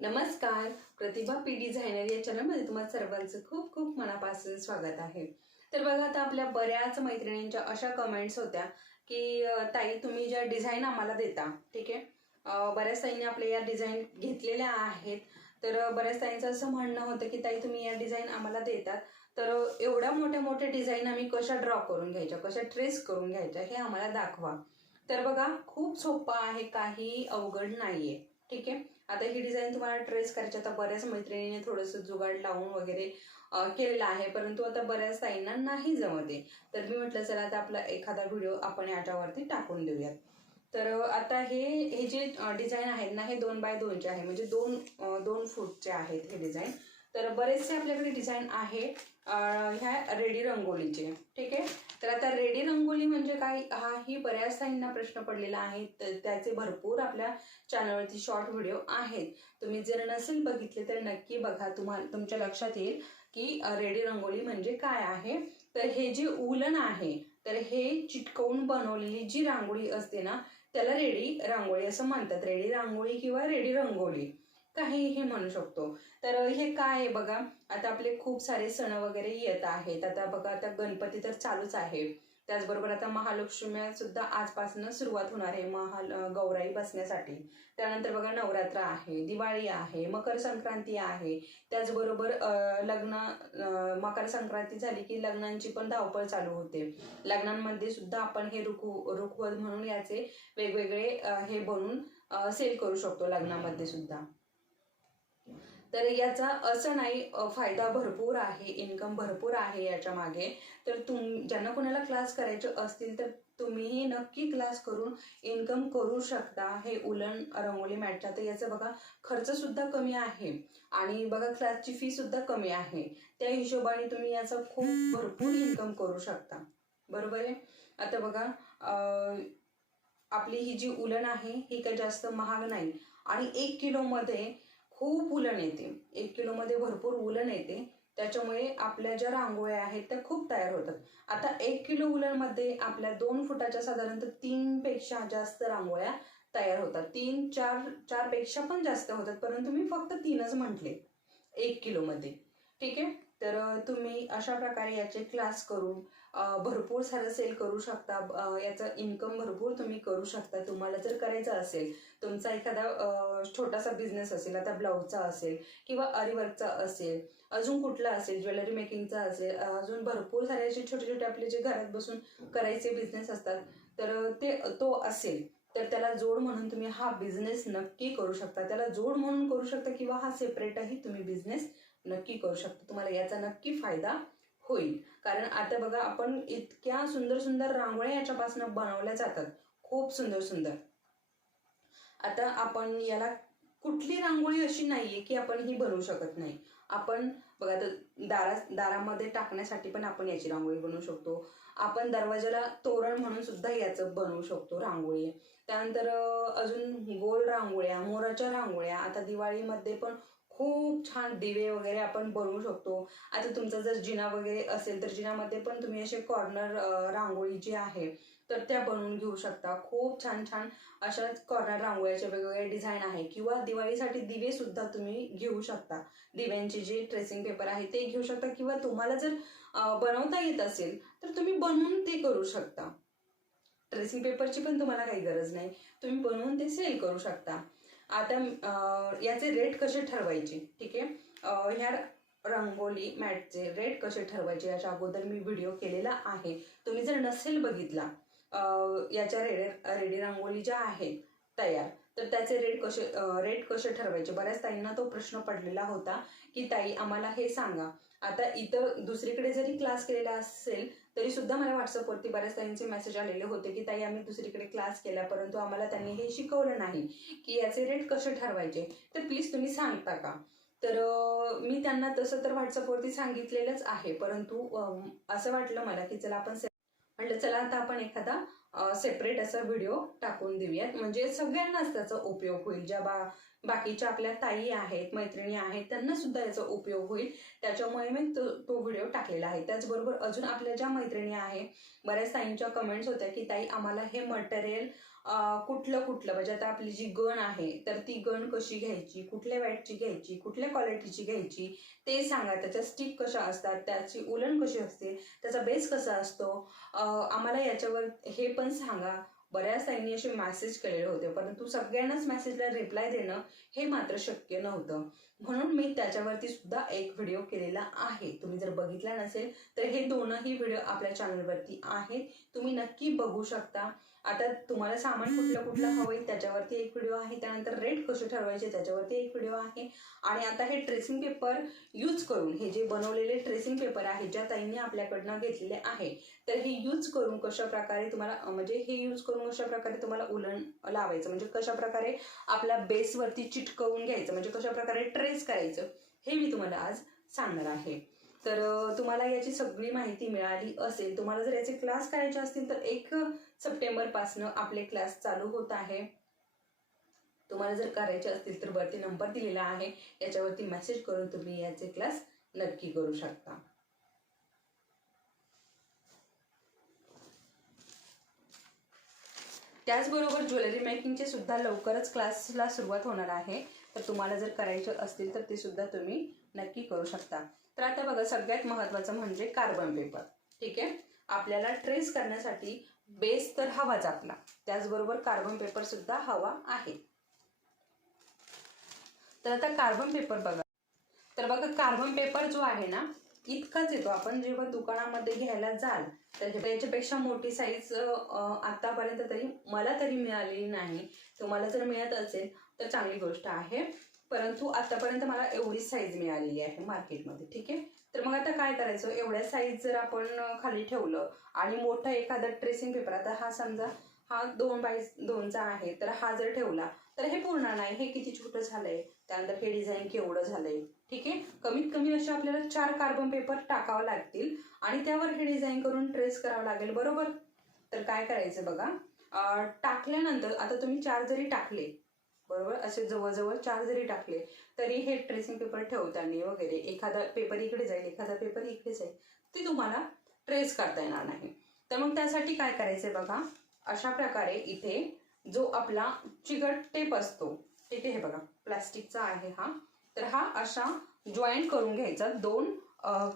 नमस्कार प्रतिभा P designer या चॅनलमध्ये तुम्हाला सर्वांचं खूप खूप मनापासून स्वागत आहे. तर बघा आता आपल्या बऱ्याच मैत्रिणींच्या अशा कमेंट्स होत्या की ताई तुम्ही ज्या डिझाईन आम्हाला देता ठीक आहे? बऱ्याच ताईंनी आपल्या या डिझाईन घेतलेल्या आहेत. तर बऱ्याच ताईंचं असं म्हणणं होतं की ताई तुम्ही या डिझाईन आम्हाला देतात. तर एवढ्या मोठ्या मोठ्या डिझाईन आम्ही कशा ड्रॉ करून घ्यायच्या कशा ट्रेस करून घ्यायच्या हे आम्हाला दाखवा. तर बघा खूप सोपं आहे काही अवघड नाहीये ठीक आहे? आता ही डिझाईन तुम्हाला ट्रेस करायची आता बऱ्याच मैत्रिणीने थोडंसं जुगाड लावून वगैरे केलेलं आहे. परंतु आता बऱ्याच ताईंना नाही जमते तर मी म्हटलं चला आता आपला एखादा व्हिडिओ आपण याच्यावरती टाकून देऊयात. तर आता हे हे जे डिझाईन आहेत ना हे दोन बाय दोनचे आहे. म्हणजे दोन दोन फूटचे आहेत हे डिझाईन. तर बरेचसे आपल्याकडे डिझाईन आहे ह्या रेडी रंगोलीचे. ठीक आहे? तर आता रेडी रंगोली म्हणजे काय? हा ही बऱ्याच ताईंना प्रश्न पडलेला आहे. तर त्याचे भरपूर आपल्या चॅनलवरती शॉर्ट व्हिडिओ आहेत. तुम्ही जर नसेल बघितले तर नक्की बघा. तुम्हाला तुमच्या लक्षात येईल की रेडी रंगोली म्हणजे काय आहे? तर हे जे उलन आहे तर हे चिटकवून बनवलेली जी रांगोळी असते ना त्याला रेडी रांगोळी असं म्हणतात. रेडी रांगोळी किंवा रेडी रंगोली. काहीही म्हणू शकतो. तर हे काय आहे बघा? आता आपले खूप सारे सण वगैरे येत आहेत. आता बघा आता गणपती तर चालूच आहे. त्याचबरोबर आता महालक्ष्मी सुद्धा आजपासून सुरुवात होणार आहे महाल गौराई बसण्यासाठी. त्यानंतर बघा नवरात्र आहे दिवाळी आहे मकर संक्रांती आहे. त्याचबरोबर लग्न मकर संक्रांती झाली की लग्नांची पण धावपळ चालू होते. लग्नांमध्ये सुद्धा आपण हे रुखू रुखवत म्हणून याचे वेगवेगळे हे बनवून सेल करू शकतो लग्नामध्ये सुद्धा. तर याचा असं नाही फायदा भरपूर आहे इन्कम भरपूर आहे याच्या मागे. तर तुम ज्यांना कोणाला क्लास करायचे असतील तर तुम्हीही नक्की क्लास करून इन्कम करू शकता. हे उलन रंगोली मॅटच्या तर याचं बघा खर्च सुद्धा कमी आहे. आणि बघा क्लासची फी सुद्धा कमी आहे. त्या हिशोबाने तुम्ही याचा खूप भरपूर इन्कम करू शकता. बरोबर आहे? आता बघा आपली ही जी उलन आहे ही काही जास्त महाग नाही. आणि एक किलोमध्ये खूप उलन येते. एक किलोमध्ये भरपूर उलन येते. त्याच्यामुळे आपल्या ज्या रांगोळ्या आहेत त्या खूप तयार होतात. आता एक किलो उलनमध्ये आपल्या दोन फुटाच्या साधारणतः तीनपेक्षा जास्त रांगोळ्या तयार होतात. तीन चार चारपेक्षा पण जास्त होतात परंतु मी फक्त तीनच म्हटले. एक किलोमध्ये. ठीक आहे? तर तुम्ही अशा प्रकारे याचे क्लास करून भरपूर सारं सेल करू शकता. याचं याचा इन्कम भरपूर तुम्ही करू शकता. तुम्हाला जर करायचं असेल तुमचा एखादा छोटासा बिझनेस असेल आता ब्लाऊजचा असेल किंवा अरिवर्कचा असेल अजून कुठला असेल ज्वेलरी मेकिंगचा असेल अजून भरपूर सारे असे छोटे छोटे आपले जे घरात बसून करायचे बिझनेस असतात तर ते तो असेल तर त्याला जोड म्हणून तुम्ही हा बिझनेस नक्की करू शकता. त्याला जोड म्हणून करू शकता किंवा हा सेपरेटही तुम्ही बिझनेस नक्की करू शकता. तुम्हाला याचा नक्की फायदा होईल. कारण आता बघा आपण इतक्या सुंदर सुंदर रांगोळ्या याच्यापासून बनवल्या जातात. खूप सुंदर सुंदर. आता आपण याला कुठली रांगोळी अशी नाहीये की आपण ही बनवू शकत नाही. आपण बघा तर दारा दारामध्ये टाकण्यासाठी पण आपण याची रांगोळी बनवू शकतो. आपण दरवाजाला तोरण म्हणून सुद्धा याचं बनवू शकतो रांगोळी. त्यानंतर अजून गोल रांगोळ्या मोराच्या रांगोळ्या आता दिवाळीमध्ये पण खूप छान दिवे वगैरे आपण बनवू शकतो. आता तुमचा जर जिना वगैरे असेल तर जिनामध्ये पण तुम्ही असे कॉर्नर रांगोळी जी आहे तर त्या बनवून घेऊ शकता. खूप छान छान अशा कॉर्नर रांगोळ्याचे वेगवेगळे डिझाईन आहे. किंवा दिवाळीसाठी दिवे सुद्धा तुम्ही घेऊ शकता. दिव्यांचे जे ट्रेसिंग पेपर आहे ते घेऊ शकता. किंवा तुम्हाला जर बनवता येत असेल तर तुम्ही बनवून ते करू शकता. ट्रेसिंग पेपरची पण तुम्हाला काही गरज नाही. तुम्ही बनवून ते सेल करू शकता. आता याचे रेट कसे ठरवायचे? ठीक आहे? ह्या रंगोली मॅटचे रेट कसे ठरवायचे? याच्या अगोदर मी व्हिडिओ केलेला आहे. तुम्ही जर नसेल बघितला याच्या रेडे रेडी रांगोली ज्या आहेत तयार तर त्याचे रेट कसे रेट कसे ठरवायचे? बऱ्याच ताईंना तो प्रश्न पडलेला होता की ताई आम्हाला हे सांगा. आता इतर दुसरीकडे जरी क्लास केलेला असेल तरी सुद्धा मला व्हॉट्सअपवरती बऱ्याच ताईंचे मेसेज आलेले होते की ताई आम्ही दुसरीकडे क्लास केला परंतु आम्हाला त्यांनी हे शिकवलं नाही की याचे रेट कसे ठरवायचे. तर प्लीज तुम्ही सांगता का? तर मी त्यांना तसं तर व्हॉट्सअपवरती सांगितलेलंच आहे परंतु असं वाटलं मला की चला आपण म्हटलं चला आता आपण एखादा सेपरेट असा व्हिडिओ टाकून देऊयात. म्हणजे सगळ्यांनाच त्याचा उपयोग होईल. ज्या बा बाकीच्या आपल्या ताई आहेत मैत्रिणी आहेत त्यांना सुद्धा याचा उपयोग होईल. त्याच्यामुळे मी तो तो व्हिडिओ टाकलेला आहे. त्याचबरोबर अजून आपल्या ज्या मैत्रिणी आहे बऱ्याच ताईंच्या कमेंट्स होत्या की ताई आम्हाला हे मटेरियल कुठलं कुठलं? म्हणजे आता आपली जी गण आहे तर ती गण कशी घ्यायची कुठल्या वॅटची घ्यायची कुठल्या क्वालिटीची घ्यायची ते सांगा. त्याच्या स्टिक कशा असतात त्याची उलन कशी असते त्याचा बेस कसा असतो आम्हाला याच्यावर हे पण सांगा. बऱ्याच ताईंनी असे मेसेज केलेले होते परंतु सगळ्यांनाच मेसेजला रिप्लाय देणं हे मात्र शक्य नव्हतं. म्हणून मी त्याच्यावरती सुद्धा एक व्हिडिओ केलेला आहे. तुम्ही जर बघितला नसेल तर हे दोनही व्हिडिओ आपल्या चॅनलवरती आहेत. तुम्ही नक्की बघू शकता. आता तुम्हाला सामान कुठलं कुठलं हवंय त्याच्यावरती एक व्हिडिओ आहे. त्यानंतर रेट कसे ठरवायचे त्याच्यावरती एक व्हिडिओ आहे. आणि आता हे ट्रेसिंग पेपर यूज करून हे जे बनवलेले ट्रेसिंग पेपर आहे ज्या ताईंनी आपल्याकडनं घेतलेले आहे तर हे यूज करून कशा प्रकारे तुम्हाला म्हणजे हे यूज करून कशा प्रकारे तुम्हाला उलण लावायचं म्हणजे कशा प्रकारे आपल्या बेसवरती चिटकवून घ्यायचं म्हणजे कशा प्रकारे ट्रेस करायचं हे मी तुम्हाला आज सांगणार आहे. तर तुम्हाला याची सगळी माहिती मिळाली असेल तुम्हाला जर याचे क्लास करायचे असतील तर एक सप्टेंबरपासनं आपले क्लास चालू होत आहे. तुम्हाला जर करायचे असतील तर वरती नंबर दिलेला आहे. याच्यावरती मेसेज करून तुम्ही याचे क्लास नक्की करू शकता. त्याचबरोबर ज्वेलरी मेकिंगचे सुद्धा लवकरच क्लासला सुरुवात होणार आहे. तर तुम्हाला जर करायचे असतील तर ते सुद्धा तुम्ही नक्की करू शकता. तर आता बघा सगळ्यात महत्त्वाचं म्हणजे कार्बन पेपर. ठीक आहे? आपल्याला ट्रेस करण्यासाठी बेस तर हवाच आपला त्याचबरोबर कार्बन पेपर सुद्धा हवा आहे. तर आता कार्बन पेपर बघा. तर बघा कार्बन पेपर जो आहे ना इतकाच येतो. आपण जेव्हा दुकानामध्ये घ्यायला जाल तर त्याच्यापेक्षा मोठी साईज आतापर्यंत तरी मला तरी मिळालेली नाही. तुम्हाला जर मिळत असेल तर चांगली गोष्ट आहे. परंतु आतापर्यंत मला एवढी साईज मिळालेली आहे मार्केटमध्ये ठीक आहे? तर मग आता काय करायचं? एवढ्या साईज जर आपण खाली ठेवलं आणि मोठा एखादा ट्रेसिंग पेपर आता हा समजा हा दोन बाय दोनचा आहे तर हा जर ठेवला तर हे पूर्ण नाही. हे किती छोटं झालंय? त्यानंतर हे डिझाईन केवढं झालंय? ठीक आहे? कमीत कमी असे आपल्याला चार कार्बन पेपर टाकावं लागतील आणि त्यावर हे डिझाईन करून ट्रेस करावं लागेल बरोबर? तर काय करायचं बघा? टाकल्यानंतर आता तुम्ही चार जरी टाकले बरोबर? असे जवळजवळ चार जरी टाकले तरी हे ट्रेसिंग पेपर ठेवताना वगैरे एखादा पेपर इकडे जाईल एखादा पेपर इकडे जाईल ते तुम्हाला ट्रेस करता येणार नाही. तर मग त्यासाठी काय करायचंय बघा? अशा प्रकारे इथे जो आपला चिकट टेप असतो ठीक आहे हे बघा प्लास्टिकचा आहे हा. तर हा अशा जॉईंट करून घ्यायचा दोन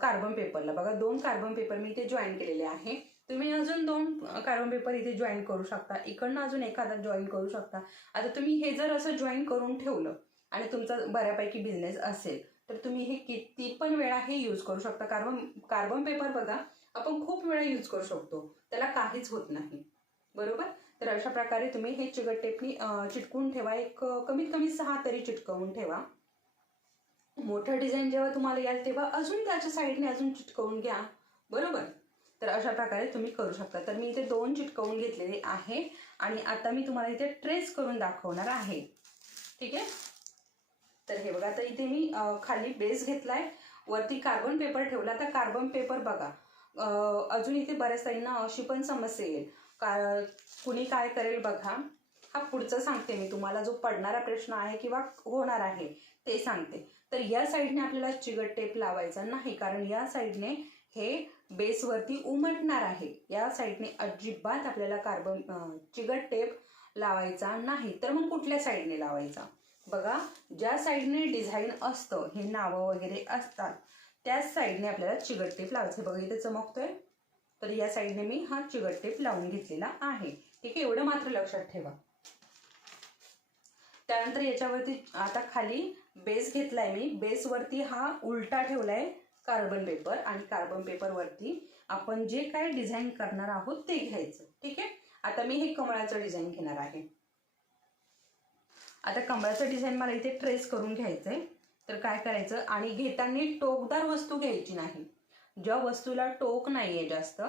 कार्बन पेपरला बघा दोन कार्बन पेपर मी इथे जॉईन केलेले आहे. तुम्ही अजून दोन कार्बन पेपर इथे जॉईन करू शकता. इकडनं अजून एखादा जॉईन करू शकता. आता तुम्ही हे जर असं जॉईन करून ठेवलं आणि तुमचा बऱ्यापैकी बिझनेस असेल तर तुम्ही हे किती पण वेळा हे यूज करू शकता. कार्बन कार्बन पेपर बघा आपण खूप वेळा यूज करू शकतो. त्याला काहीच होत नाही. बरोबर? तर अशा प्रकारे तुम्ही हे चिकट टेपनी चिटकवून ठेवा. एक कमीत कमी सहा तरी चिटकवून ठेवा. मोठं डिझाईन जेव्हा तुम्हाला याल तेव्हा अजून त्याच्या साईडने अजून चिटकवून घ्या. बरोबर? तर अशा प्रकारे तुम्ही करू शकता. तर मी इथे दोन चिटकवून घेतलेले आहे आणि आता मी तुम्हाला इथे ट्रेस करून दाखवणार आहे. ठीक आहे? तर हे बघा आता इथे मी खाली बेस घेतलाय. वरती कार्बन पेपर ठेवला. तर कार्बन पेपर बघा. अजून इथे बऱ्याच ताईंना अशी पण समस्या येईल. का कुणी काय करेल बघा. हा पुढचं सांगते मी तुम्हाला. जो पडणारा प्रश्न आहे किंवा होणार आहे ते सांगते. तर या साईडने आपल्याला चिगट टेप लावायचा नाही. कारण या साईडने हे बेसवरती उमटणार आहे. या साईडने अजिबात आपल्याला कार्बन अं, चिगट टेप लावायचा नाही. तर मग कुठल्या साईडने लावायचा? बघा ज्या साईडने डिझाईन असतं हे नावं वगैरे असतात त्याच साईडने आपल्याला चिगट टेप लावायचं. बघा इथे चमकतोय. तर या साईडने मी हा चिगट टेप लावून घेतलेला आहे. ठीक आहे एवढं मात्र लक्षात ठेवा. त्यानंतर याच्यावरती आता खाली बेस घेतलाय मी. बेसवरती हा उलटा ठेवलाय. कार्बन पेपर आणि कार्बन पेपरवरती आपण जे काय डिझाईन करणार आहोत ते घ्यायचं. ठीक आहे? आता मी हे कमळाचं डिझाईन घेणार आहे. आता कमळाचं डिझाईन मला इथे ट्रेस करून घ्यायचं आहे तर काय करायचं? आणि घेताना टोकदार वस्तू घ्यायची नाही. ज्या वस्तूला टोक नाहीये जास्त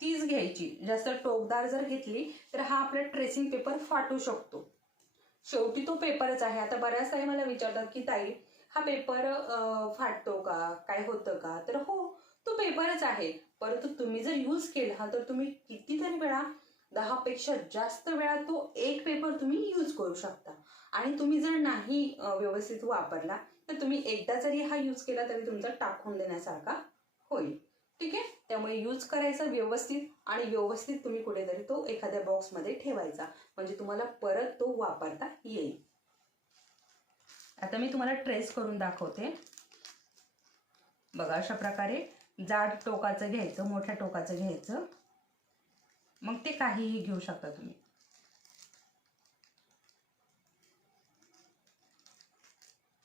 तीच घ्यायची. जास्त टोकदार जर घेतली तर हा आपला ट्रेसिंग पेपर फाटू शकतो. शेवटी तो पेपरच आहे. आता बऱ्याच ताई मला विचारतात की ताई हा पेपर फाटतो का? काय होतं का? तर हो तो पेपरच आहे. परंतु तुम्ही जर यूज केला तर तुम्ही कितीतरी वेळा दहापेक्षा जास्त वेळा तो एक पेपर तुम्ही यूज करू शकता. आणि तुम्ही जर नाही व्यवस्थित वापरला तर तुम्ही एकदा जरी हा यूज केला तरी तुमचा टाकून देण्यासारखा होईल. ठीक आहे? त्यामुळे यूज करायचा व्यवस्थित आणि व्यवस्थित तुम्ही कुठेतरी तो एखाद्या बॉक्समध्ये ठेवायचा. म्हणजे तुम्हाला परत तो वापरता येईल. आता मी तुम्हाला ट्रेस करून दाखवते. बघा अशा प्रकारे जाड टोकाचं घ्यायचं मोठ्या टोकाचं घ्यायचं. मग ते काहीही घेऊ शकता तुम्ही.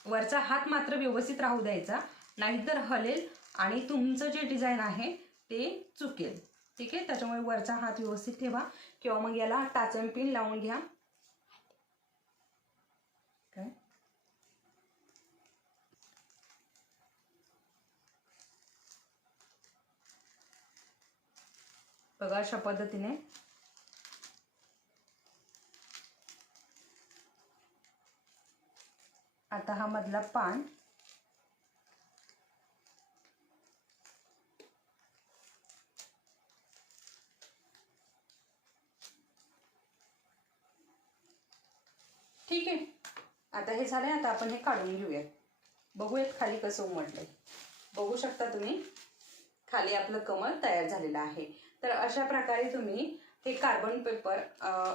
वरचा हात मात्र व्यवस्थित राहू द्यायचा. नाहीतर हलेल आणि तुमचं जे डिझाईन आहे ते चुकेल. ठीक आहे? त्याच्यामुळे वरचा हात व्यवस्थित ठेवा. किंवा मग याला टाचन पिन लावून घ्या. बघा अशा पद्धतीने. आता हा मधला पान. ठीक आहे. आता हे झालंय आता आपण हे काढून घेऊयात बघूयात खाली कसं उमटलंय. बघू शकता तुम्ही खाली आपलं कमळ तयार झालेलं आहे. तर अशा प्रकारे तुम्ही हे कार्बन पेपर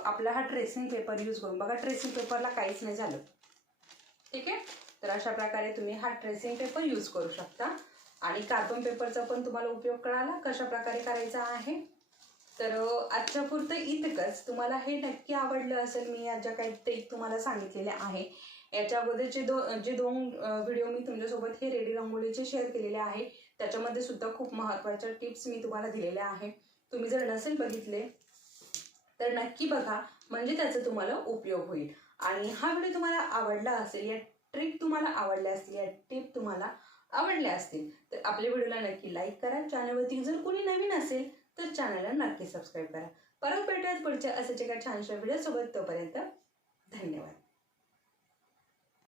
आपला हा ट्रेसिंग पेपर यूज करून बघा ट्रेसिंग पेपरला काहीच नाही झालं. ठीक आहे? तर अशा प्रकारे तुम्ही हा ट्रेसिंग पेपर यूज करू शकता. आणि कार्बन पेपरचा पण तुम्हाला उपयोग कळाला कशा प्रकारे करायचा आहे. तर आजच्या पुरतं इतकंच. तुम्हाला हे नक्की आवडलं असेल मी या ज्या काही टेक तुम्हाला सांगितलेल्या आहे. याच्या अगोदरचे दो जे दोन व्हिडिओ मी तुमच्यासोबत हे रेडी रंगोलीचे शेअर केलेले आहे त्याच्यामध्ये सुद्धा खूप महत्त्वाच्या टिप्स मी तुम्हाला दिलेल्या आहे. तुम्ही जर नसेल बघितले तर नक्की बघा म्हणजे त्याचा तुम्हाला उपयोग होईल. आणि हा व्हिडिओ तुम्हाला आवडला असेल या ट्रिक तुम्हाला आवडल्या असतील या टिप तुम्हाला आवडल्या असतील तर आपल्या व्हिडिओला नक्की लाईक करा. चॅनलवरती जर कोणी नवीन असेल तर चॅनलला नक्की सबस्क्राईब करा. परत भेटूयात पुढच्या असेच एका छानशा व्हिडिओसोबत तोपर्यंत धन्यवाद.